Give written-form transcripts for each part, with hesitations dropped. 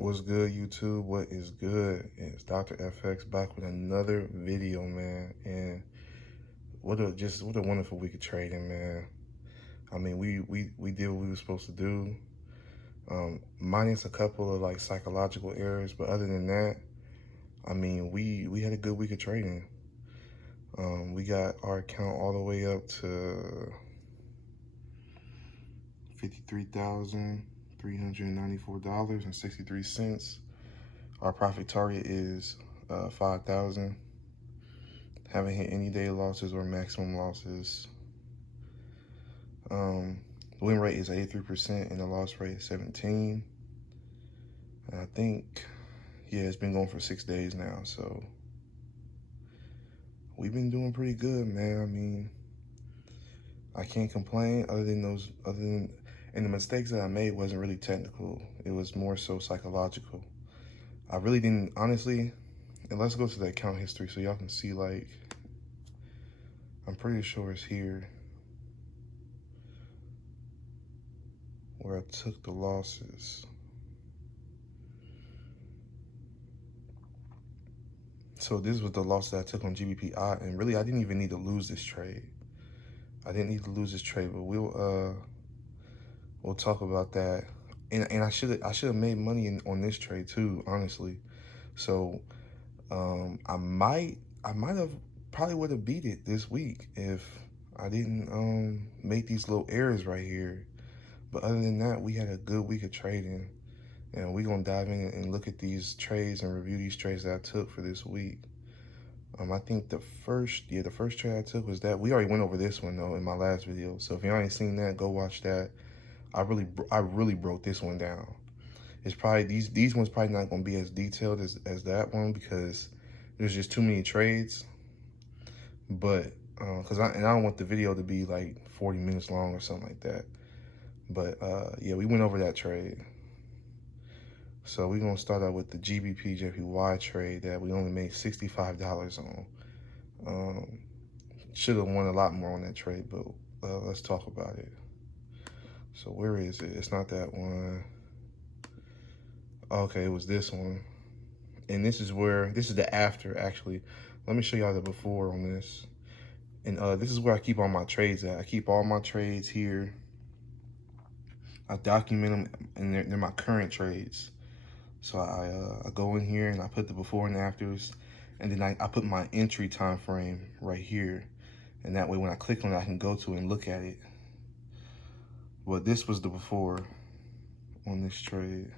What's good, YouTube? What is good? It's Dr. FX back with another video, man. And what a wonderful week of trading, man. I mean, we did what we were supposed to do. Minus a couple of like psychological errors, but other than that, I mean, we had a good week of trading. We got our account all the way up to $53,394.63. Our profit target is 5,000. Haven't hit any daily losses or maximum losses. Win rate is 83% and the loss rate is 17. And I think, yeah, it's been going for 6 days now, so we've been doing pretty good, man. I mean, I can't complain and the mistakes that I made wasn't really technical. It was more so psychological. I really didn't, honestly, and let's go to the account history so y'all can see, like, I'm pretty sure it's here where I took the losses. So this was the loss that I took on GBPI, and really I didn't even need to lose this trade. I didn't need to lose this trade, but we'll talk about that. And I should have made money on this trade too, honestly. So I might have probably would have beat it this week if I didn't make these little errors right here. But other than that, we had a good week of trading, and we're gonna dive in and look at these trades and review these trades that I took for this week. I think the first trade I took was that. We already went over this one though in my last video, so if you ain't seen that, go watch that. I really broke this one down. It's probably these ones probably not gonna be as detailed as that one because there's just too many trades. But I don't want the video to be like 40 minutes long or something like that. But yeah, we went over that trade. So we're gonna start out with the GBP JPY trade that we only made $65 on. Should have won a lot more on that trade, but let's talk about it. So where is it? It's not that one. Okay, it was this one. And this is the after, actually. Let me show y'all the before on this. And this is where I keep all my trades at. I keep all my trades here. I document them, and they're my current trades. So I go in here and I put the before and afters, and then I put my entry time frame right here. And that way when I click on it, I can go to it and look at it. Well, this was the before on this trade.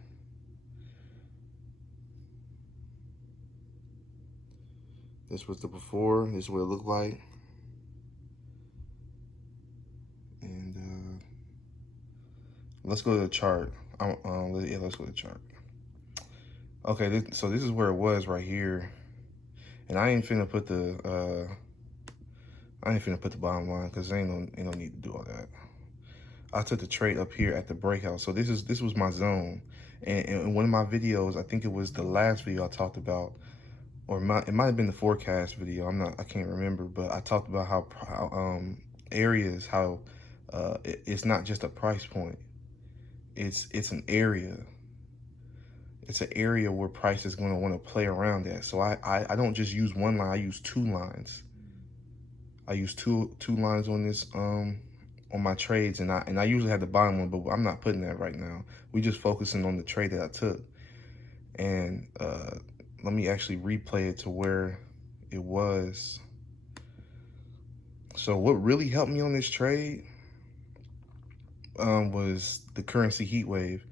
This was the before. This is what it looked like. And let's go to the chart. Yeah, let's go to the chart. Okay, so this is where it was right here. And I ain't finna put the bottom line because ain't no need to do all that. I took the trade up here at the breakout. So this was my zone. And in one of my videos, I think it was the last video I talked about, or it might have been the forecast video. I can't remember, but I talked about how areas, how it's not just a price point. It's an area. It's an area where price is going to want to play around at. So I don't just use one line. I use two lines. I use two lines on this on my trades, and I usually have the bottom one, but I'm not putting that right now. We just focusing on the trade that I took. And let me actually replay it to where it was. So what really helped me on this trade was the currency heat wave.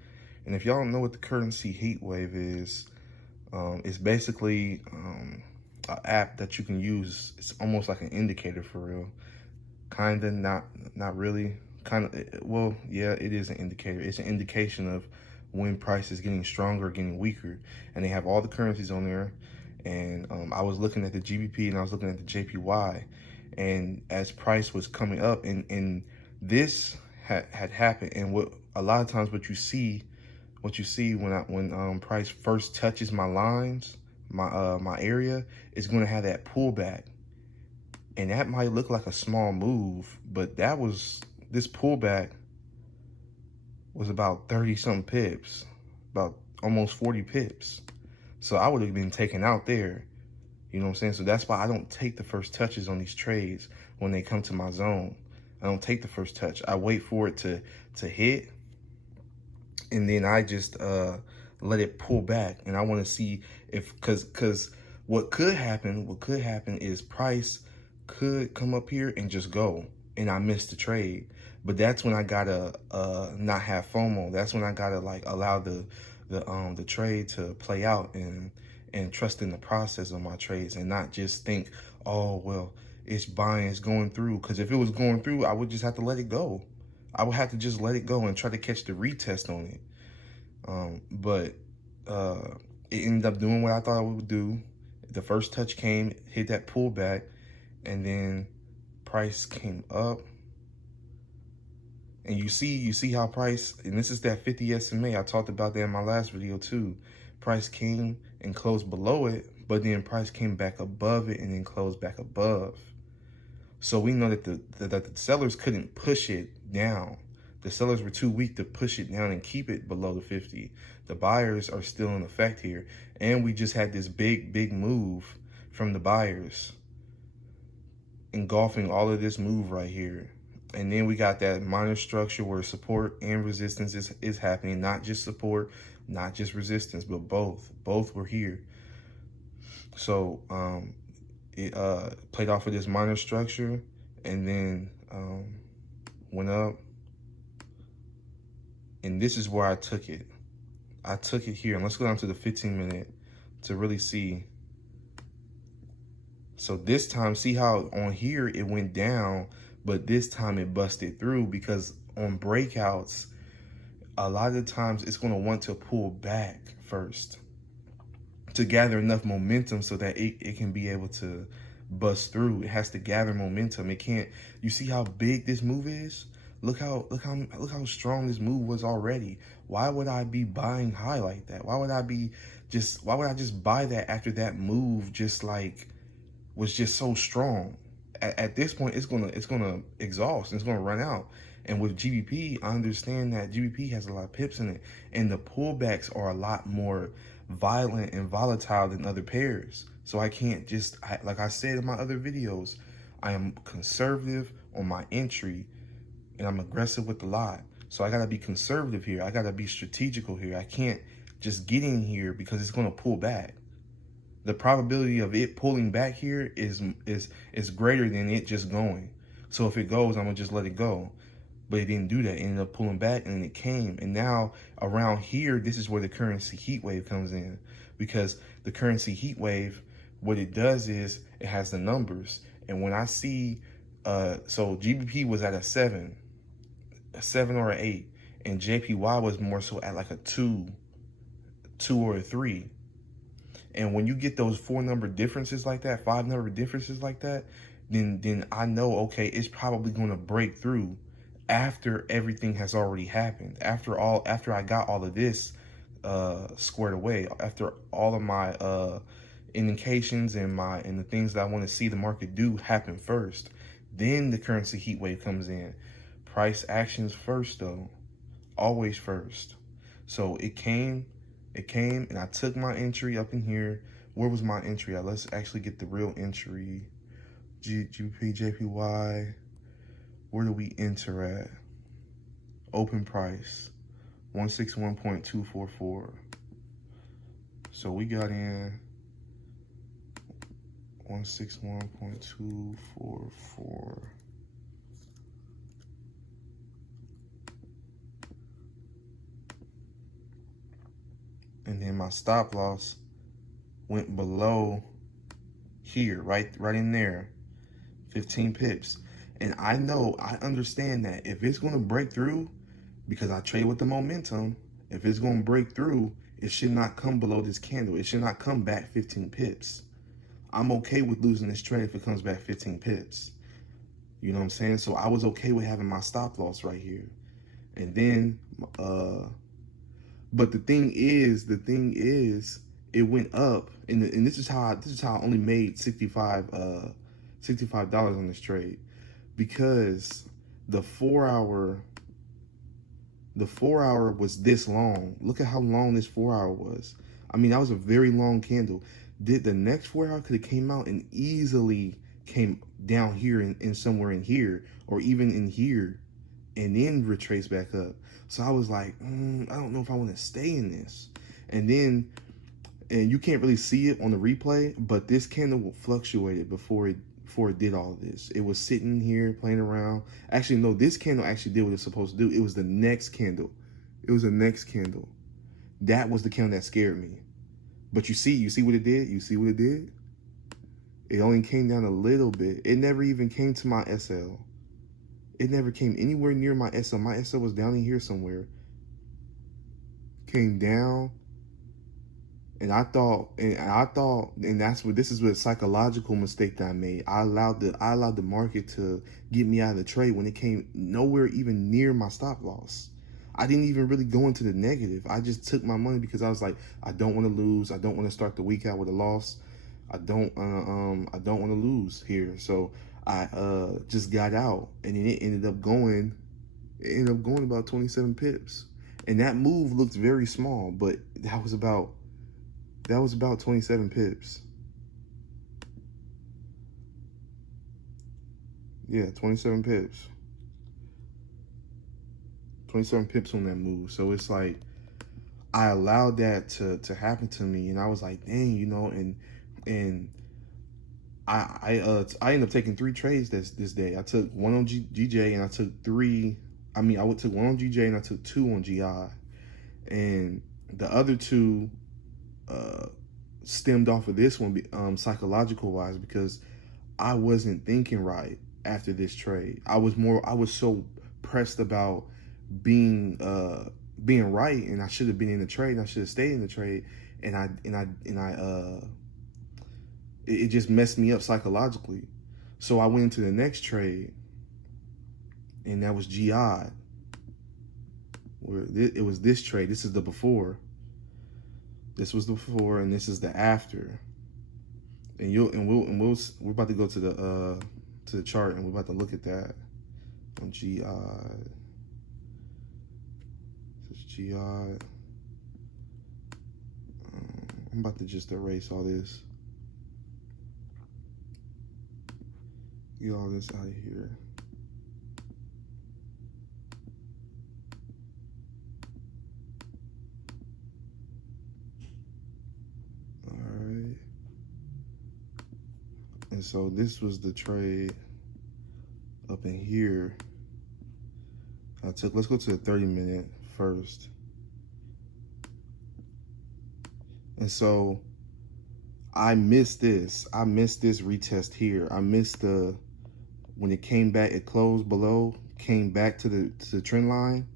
And if y'all don't know what the currency heat wave is, it's basically an app that you can use. It's almost like an indicator for real. Kinda, not really. Well, yeah, it is an indicator. It's an indication of when price is getting stronger or getting weaker. And they have all the currencies on there. And I was looking at the GBP and I was looking at the JPY. And as price was coming up, and this had happened. And what a lot of times what you see when price first touches my lines, my area, is going to have that pullback. And that might look like a small move, but this pullback was about 30 something pips. about almost 40 pips. So I would have been taken out there. You know what I'm saying? So that's why I don't take the first touches on these trades when they come to my zone. I don't take the first touch. I wait for it to hit, and then I just let it pull back. And I want to see if, because what could happen is price could come up here and just go, and I miss the trade. But that's when I gotta not have FOMO. That's when I gotta like allow the trade to play out and trust in the process of my trades, and not just think, oh well, it's buying, it's going through. Because if it was going through, I would just have to let it go. I would have to just let it go and try to catch the retest on it. But it ended up doing what I thought it would do. The first touch came, hit that pullback, and then price came up. And you see how price, and this is that 50 SMA, I talked about that in my last video too. Price came and closed below it, but then price came back above it and then closed back above. So we know that the sellers couldn't push it down. The sellers were too weak to push it down and keep it below the 50. The buyers are still in effect here. And we just had this big move from the buyers, engulfing all of this move right here. And then we got that minor structure where support and resistance is happening. Not just support, not just resistance, but both. Both were here. So it played off of this minor structure, and then went up. And this is where I took it. I took it here. And let's go down to the 15-minute to really see. So this time, see how on here it went down, but this time it busted through, because on breakouts, a lot of the times it's going to want to pull back first to gather enough momentum so that it can be able to bust through. It has to gather momentum. It can't. You see how big this move is? Look how strong this move was already. Why would I be buying high like that? Why would I just buy that after that move just like was just so strong? At this point, it's gonna exhaust, and it's gonna run out. And with GBP, I understand that GBP has a lot of pips in it, and the pullbacks are a lot more violent and volatile than other pairs. So I can't just, like I said in my other videos, I am conservative on my entry, and I'm aggressive with the lot. So I gotta be conservative here. I gotta be strategical here. I can't just get in here because it's gonna pull back. The probability of it pulling back here is greater than it just going. So if it goes, I'm gonna just let it go. But it didn't do that. It ended up pulling back, and then it came. And now around here, this is where the currency heat wave comes in, because the currency heat wave, what it does is it has the numbers. And when I see, so GBP was at a 7 or an 8, and JPY was more so at like a 2 or a 3. And when you get those 4-number differences like that, 5-number differences like that, then I know, okay, it's probably going to break through after everything has already happened. After I got all of this squared away, after all of my indications and the things that I want to see the market do happen first, then the currency heat wave comes in. Price actions first though, always first. So it came, and I took my entry up in here. Where was my entry at? Let's actually get the real entry. GBP, JPY. Where do we enter at? Open price, 161.244. So we got in 161.244. And then my stop loss went below here, right in there, 15 pips. And I understand that if it's going to break through, because I trade with the momentum, if it's going to break through, it should not come below this candle. It should not come back 15 pips. I'm okay with losing this trade if it comes back 15 pips. You know what I'm saying? So I was okay with having my stop loss right here. And then, but the thing is, it went up, and this is how I only made $65 on this trade, because the 4-hour the 4 hour was this long. Look at how long this 4 hour was. I mean, that was a very long candle. Did the next 4 hour could have came out and easily came down here and somewhere in here, or even in here, and then retrace back up. So I was like, I don't know if I want to stay in this. And then, and you can't really see it on the replay, but this candle fluctuated before it did all of this. It was sitting here playing around. Actually, no, this candle actually did what it's supposed to do. It was the next candle. It was the next candle. That was the candle that scared me. But you see what it did? You see what it did? It only came down a little bit. It never even came to my SL. It never came anywhere near my SL. My SL was down in here somewhere. Came down. And I thought, and this is what psychological mistake that I made. I allowed the market to get me out of the trade when it came nowhere even near my stop loss. I didn't even really go into the negative. I just took my money because I was like, I don't want to lose. I don't want to start the week out with a loss. I don't want to lose here. So I just got out, and then it ended up going about 27 pips. And that move looked very small, but that was about 27 pips. Yeah, 27 pips. 27 pips on that move. So it's like, I allowed that to happen to me, and I was like, dang, you know, and I ended up taking 3 trades this day. I took 1 on GJ, and I took 3. I took 1 on GJ, and I took 2 on GI, and the other 2 stemmed off of this one, psychological wise, because I wasn't thinking right after this trade. I was so pressed about being right, and I should have been in the trade, and I should have stayed in the trade, it just messed me up psychologically. So I went into the next trade, and that was GI, where it was this trade. This is the before. This was the before, and this is the after. And we're about to go to the chart, and we're about to look at that on GI. This is GI. I'm about to just erase all this. Get all this out of here. And so this was the trade up in here. Let's go to the 30-minute first. And so I missed this. I missed this retest here. I missed when it came back, it closed below, came back to the trend line,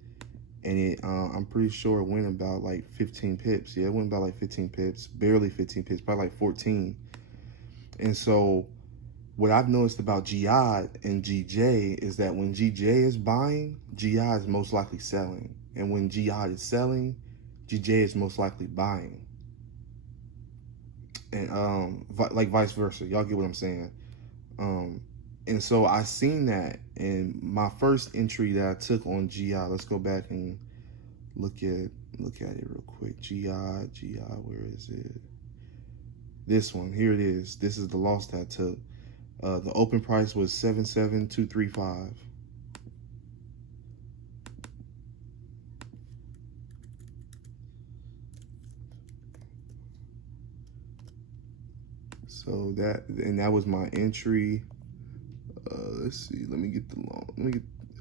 and I'm pretty sure it went about like 15 pips. Yeah, it went about like 15 pips, barely 15 pips, probably like 14. And so what I've noticed about GI and GJ is that when GJ is buying, GI is most likely selling. And when GI is selling, GJ is most likely buying. And like vice versa. Y'all get what I'm saying? And so I seen that, and my first entry that I took on GI, let's go back and look at it real quick. GI, where is it? This one, here it is. This is the loss that I took. The open price was 77235. So that was my entry. Let's see. Let me get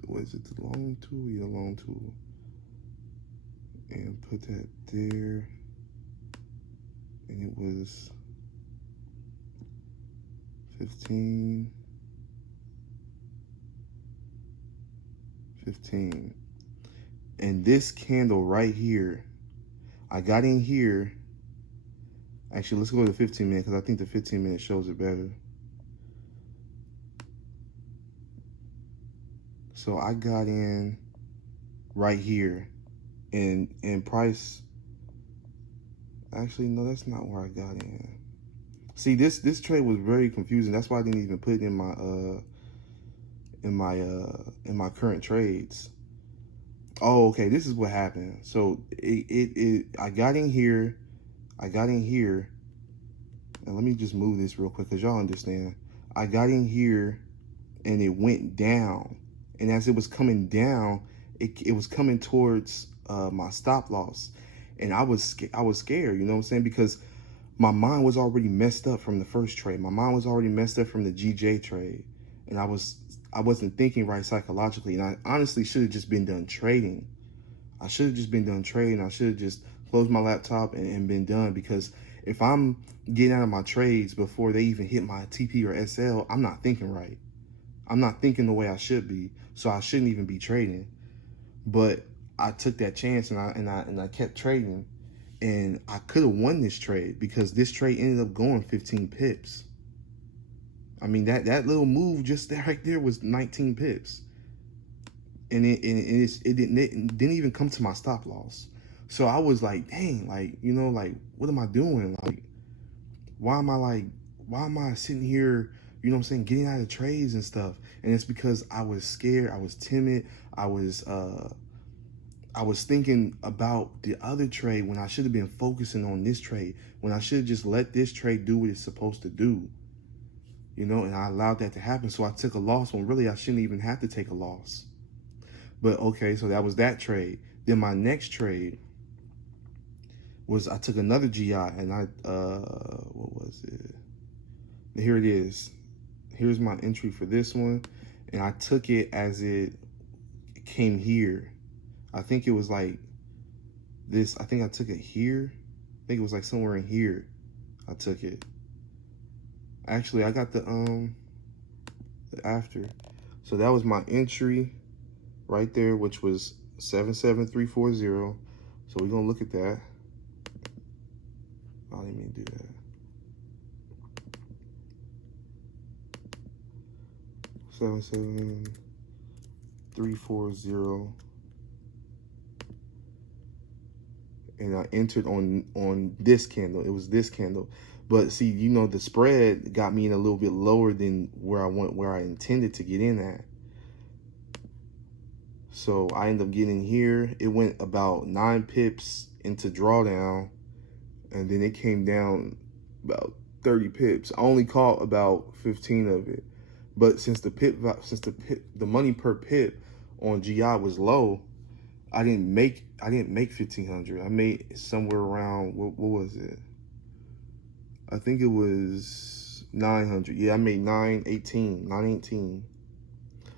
was it the long tool? Yeah, long tool. And put that there. And it was 15. And this candle right here, I got in here. Actually, let's go to 15 minutes because I think the 15 minute shows it better. So I got in right here, and price. Actually, no, that's not where I got in. See, this trade was very confusing. That's why I didn't even put it in my current trades. Oh, okay, this is what happened. So I got in here, and let me just move this real quick because y'all understand. I got in here and it went down. And as it was coming down, it was coming towards my stop loss. And I was scared, you know what I'm saying? Because my mind was already messed up from the first trade. My mind was already messed up from the GJ trade. And I wasn't thinking right psychologically. And I honestly should have just been done trading. I should have just been done trading. I should have just closed my laptop and been done, because if I'm getting out of my trades before they even hit my TP or SL, I'm not thinking right. I'm not thinking the way I should be, so I shouldn't even be trading. But I took that chance and I kept trading, and I could have won this trade because this trade ended up going 15 pips. I mean, that little move just right there was 19 pips, and it didn't even come to my stop loss. So I was like, dang, like, you know, like, what am I doing? Like, why am I sitting here, you know what I'm saying, getting out of trades and stuff? And it's because I was scared, I was timid, I was thinking about the other trade when I should have been focusing on this trade, when I should have just let this trade do what it's supposed to do. You know, and I allowed that to happen. So I took a loss when really I shouldn't even have to take a loss. But okay, so that was that trade. Then my next trade was I took another GI and I what was it? Here it is. Here's my entry for this one, and I took it as it came here. I think it was like this. I think I took it here. I think it was like somewhere in here. I took it. Actually, I got the after. So that was my entry right there, which was 77340. So we're gonna look at that. I didn't mean to do that. 77340. And I entered on this candle. It was this candle. But see, you know, the spread got me in a little bit lower than where I intended to get in at. So I ended up getting here. It went about 9 pips into drawdown, and then it came down about 30 pips. I only caught about 15 of it. But since the money per pip on GI was low, I didn't make 1,500. I made somewhere around, what was it? I think it was 900. Yeah, I made 918.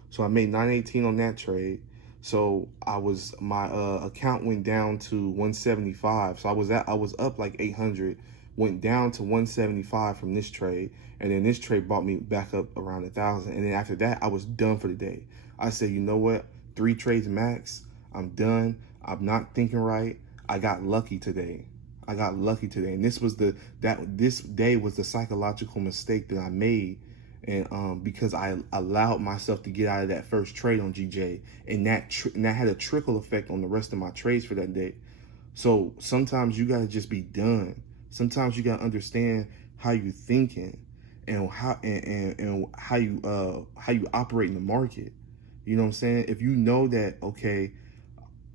So I made 918 on that trade. So my account went down to 175. So I was up like 800, went down to 175 from this trade, and then this trade brought me back up around 1,000. And then after that, I was done for the day. I said, you know what? 3 trades max. I'm done. I'm not thinking right. I got lucky today. And this day was the psychological mistake that I made, and because I allowed myself to get out of that first trade on GJ, and that had a trickle effect on the rest of my trades for that day. So sometimes you gotta just be done. Sometimes you gotta understand how you thinking and how you operate in the market. You know what I'm saying? If you know that, okay,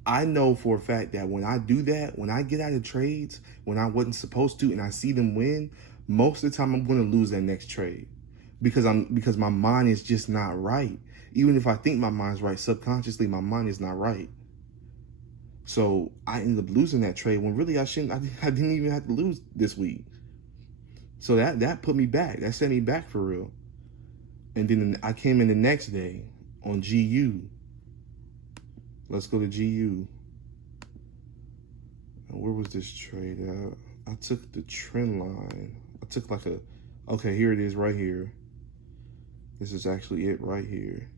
I know for a fact that when I do that, when I get out of trades, when I wasn't supposed to, and I see them win, most of the time I'm going to lose that next trade because my mind is just not right. Even if I think my mind's right, subconsciously my mind is not right. So I ended up losing that trade when really I shouldn't. I didn't even have to lose this week. So that put me back. That set me back for real. And then I came in the next day on GU. Let's go to GU. And where was this trade at? I took the trend line. I took like okay, here it is right here. This is actually it right here.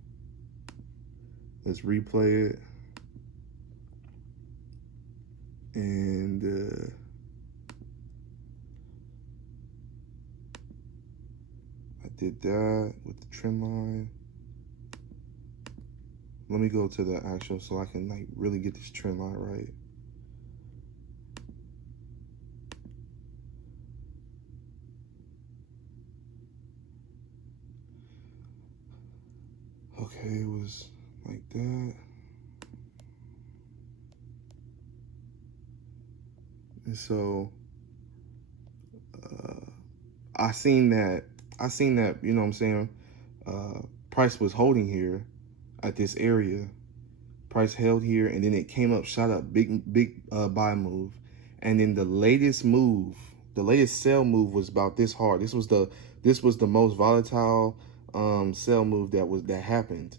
Let's replay it. And I did that with the trend line. Let me go to the actual so I can like really get this trend line right. Okay, it was like that. And so I seen that, you know what I'm saying, price was holding here at this area. Price held here, and then it came up, shot up, big buy move. And then the latest move, the latest sell move was about this hard. This was the most volatile sell move that happened.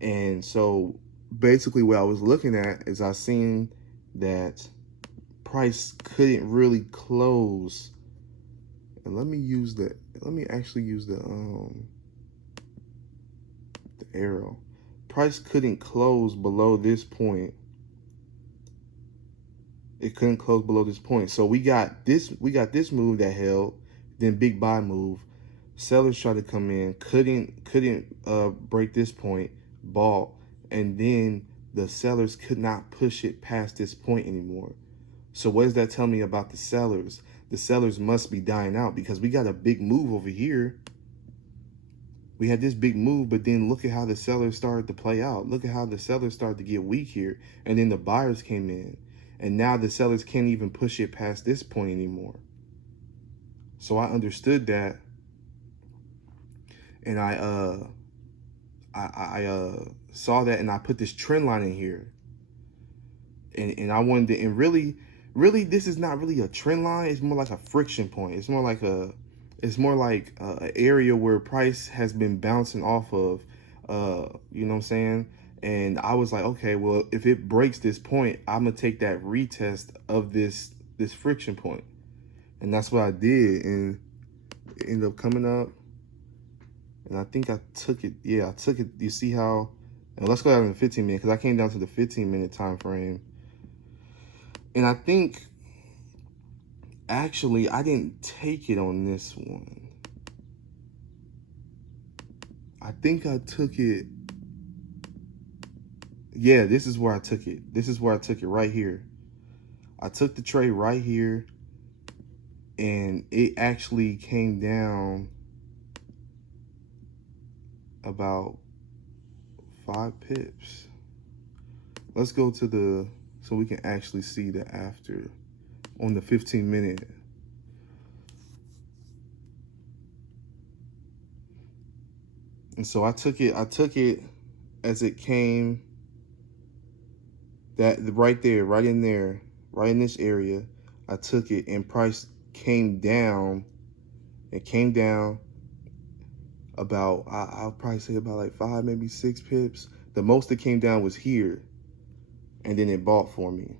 And so basically what I was looking at is I seen that price couldn't really close. And let me actually use the arrow. Price couldn't close below this point. It couldn't close below this point. So we got this move that held, then big buy move. Sellers tried to come in, couldn't break this point, bought, and then the sellers could not push it past this point anymore. So what does that tell me about the sellers? The sellers must be dying out, because we got a big move over here. We had this big move, but then look at how the sellers started to play out. Look at how the sellers started to get weak here. And then the buyers came in. And now the sellers can't even push it past this point anymore. So I understood that. And I saw that, and I put this trend line in here. And I wanted to, and really, this is not really a trend line. It's more like a friction point. It's more like an area where price has been bouncing off of, you know what I'm saying? And I was like, okay, well, if it breaks this point, I'm gonna take that retest of this friction point. And that's what I did, and it ended up coming up. And I think I took it. Yeah, I took it. You see how, and let's go down to the 15 minute, because I came down to the 15-minute time frame. And I think, actually, I didn't take it on this one. I think I took it. Yeah, this is where I took it. This is where I took it, right here. I took the trade right here, and it actually came down about 5 pips. Let's go to so we can actually see the after on the 15-minute. And so I took it as it came, that right there, right in there, right in this area. I took it, and price came down. It came down about, I'll probably say about like 5, maybe 6 pips. The most it came down was here, and then it bought for me.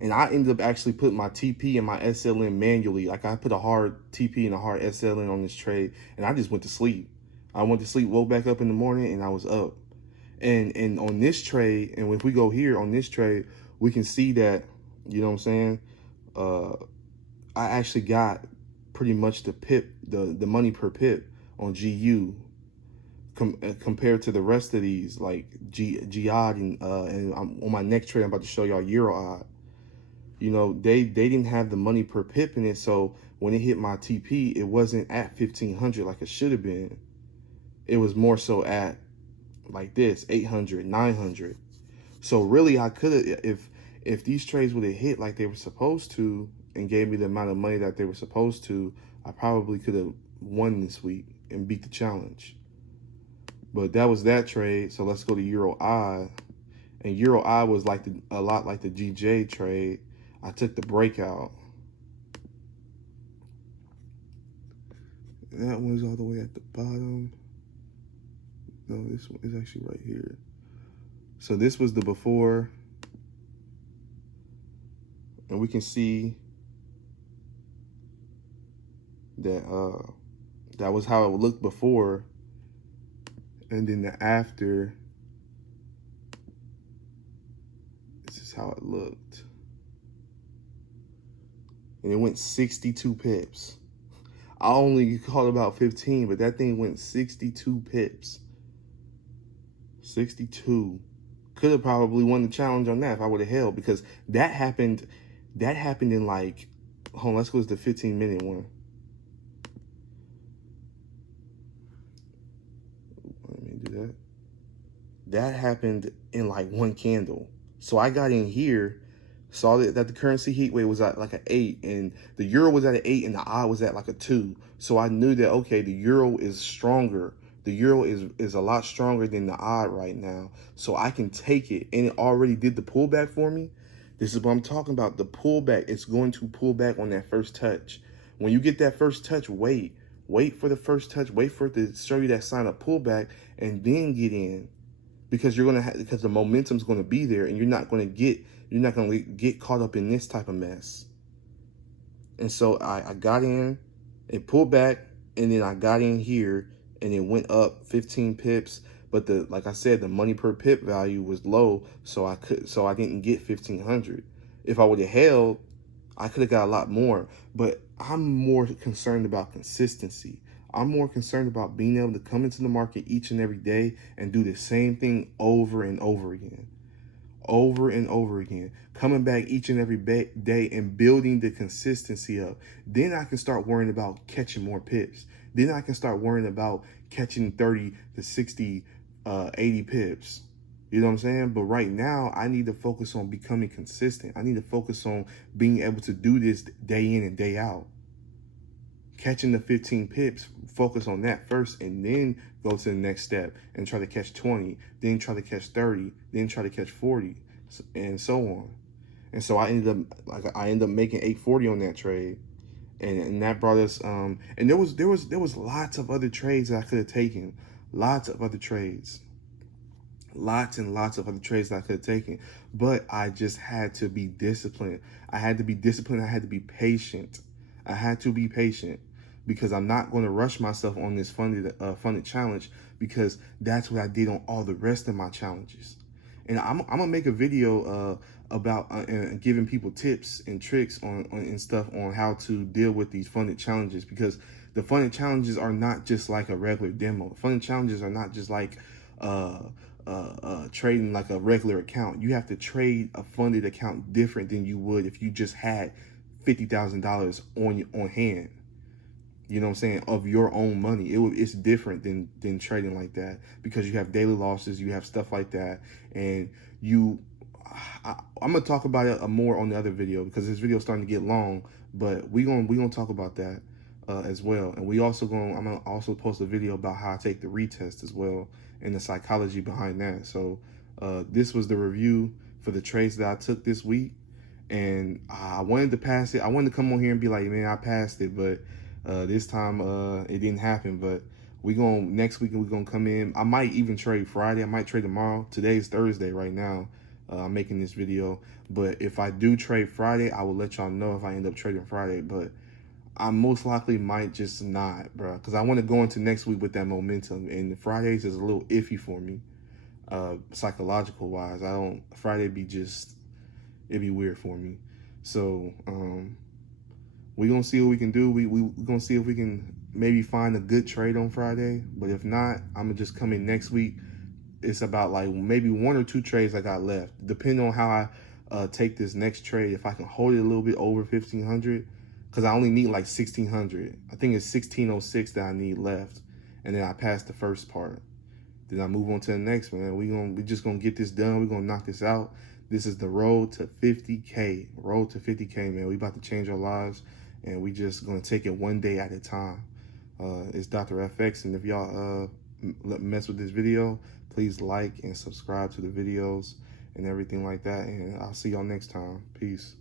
And I ended up actually putting my TP and my SLN manually. Like, I put a hard TP and a hard SLN on this trade, and I just went to sleep. I went to sleep, woke back up in the morning, and I was up. And on this trade, and if we go here on this trade, we can see that, you know what I'm saying, I actually got pretty much the pip, the money per pip on GU compared to the rest of these, like G-Odd, and I'm, on my next trade, I'm about to show y'all Euro-Odd. You know, they didn't have the money per pip in it, so when it hit my TP, it wasn't at 1,500 like it should have been. It was more so at like this, 800, 900. So really, I could have, if these trades would have hit like they were supposed to and gave me the amount of money that they were supposed to, I probably could have won this week and beat the challenge. But that was that trade. So let's go to Euro-Odd. And Euro-Odd was like a lot like the GJ trade. I took the breakout. That one's all the way at the bottom. No, this one is actually right here. So this was the before. And we can see that that was how it looked before. And then the after, this is how it looked. And it went 62 pips. I only caught about 15, but that thing went 62 pips. 62. Could have probably won the challenge on that if I would have held, because that happened in like, hold on, let's go to the 15-minute one. Let me do that. That happened in like one candle. So I got in here, saw that the currency heat wave was at like an 8, and the euro was at an 8, and the I was at like a 2. So I knew that, okay, the euro is stronger. The euro is a lot stronger than the I right now. So I can take it, and it already did the pullback for me. This is what I'm talking about. The pullback, it's going to pull back on that first touch. When you get that first touch, wait. Wait for the first touch. Wait for it to show you that sign of pullback, and then get in, because you're gonna have, because the momentum's gonna be there, and you're not gonna get caught up in this type of mess. And so I got in, it pulled back, and then I got in here, and it went up 15 pips. But like I said, the money per pip value was low, so I didn't get 1,500. If I would have held, I could have got a lot more. But I'm more concerned about consistency. I'm more concerned about being able to come into the market each and every day and do the same thing over and over again. Over and over again, coming back each and every day and building the consistency up. Then I can start worrying about catching more pips. Then I can start worrying about catching 30 to 60, 80 pips. You know what I'm saying? But right now, I need to focus on becoming consistent. I need to focus on being able to do this day in and day out. Catching the 15 pips, focus on that first, and then go to the next step and try to catch 20, then try to catch 30, then try to catch 40, and so on. And so I ended up making 840 on that trade, and that brought us and there was lots of other trades that I could have taken, lots of other trades. Lots and lots of other trades that I could have taken, but I just had to be disciplined. I had to be disciplined. I had to be patient. I had to be patient, because I'm not going to rush myself on this funded challenge, because that's what I did on all the rest of my challenges. And I'm gonna make a video about giving people tips and tricks on and stuff on how to deal with these funded challenges, because the funded challenges are not just like a regular demo. Funded challenges are not just like trading like a regular account. You have to trade a funded account different than you would if you just had $50,000 on hand. You know what I'm saying, of your own money. It's different than trading like that, because you have daily losses, you have stuff like that, and I'm gonna talk about it more on the other video, because this video is starting to get long. But we gonna talk about that as well. And I'm gonna also post a video about how I take the retest as well, and the psychology behind that. So this was the review for the trades that I took this week, and I wanted to pass it. I wanted to come on here and be like, man, I passed it, but this time it didn't happen. But next week we're gonna come in. I might even trade Friday. I might trade tomorrow. Today's Thursday right now. I'm making this video, but if I do trade Friday, I will let y'all know if I end up trading Friday. But I most likely might just not, bro, because I want to go into next week with that momentum. And Fridays is a little iffy for me, psychological wise. Friday it'd be weird for me. So we're gonna see what we can do. We're gonna see if we can maybe find a good trade on Friday. But if not, I'm gonna just come in next week. It's about like maybe 1 or 2 trades I got left, depending on how I take this next trade. If I can hold it a little bit over 1,500, because I only need like 1,600. I think it's 1,606 that I need left, and then I pass the first part. Then I move on to the next one. We just gonna get this done. We're gonna knock this out. This is the road to 50K. Road to 50K, man. We about to change our lives, and we just gonna take it one day at a time. It's Dr. FX, and if y'all mess with this video, please like and subscribe to the videos and everything like that. And I'll see y'all next time. Peace.